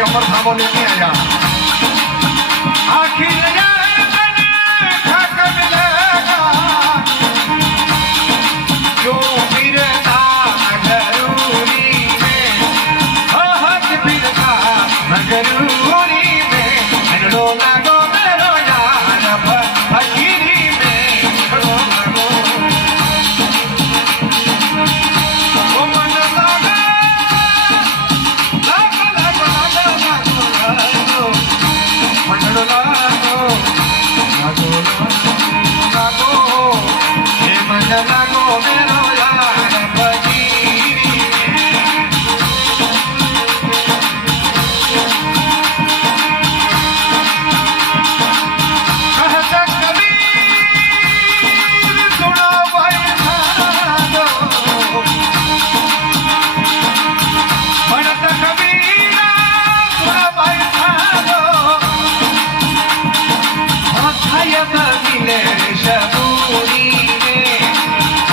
कोई अमर थामो लेके आया आखिर जो फिरता जरूरी में हक फिरता जरूरी में लो लागो मेरो यार फकीरी में लो लागो ओ मन लागो लागो लागो लागो लागो मन लागो लागो लागो हे मन लागो मेरो यार फकीरी कहता कबीर सुनो भाई साधो भणत कबीरा सुनो भाई साधो अथाय मिले सबूरी में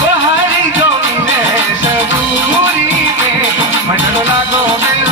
बहारी जो मिले सबूरी में मन लागो मेरे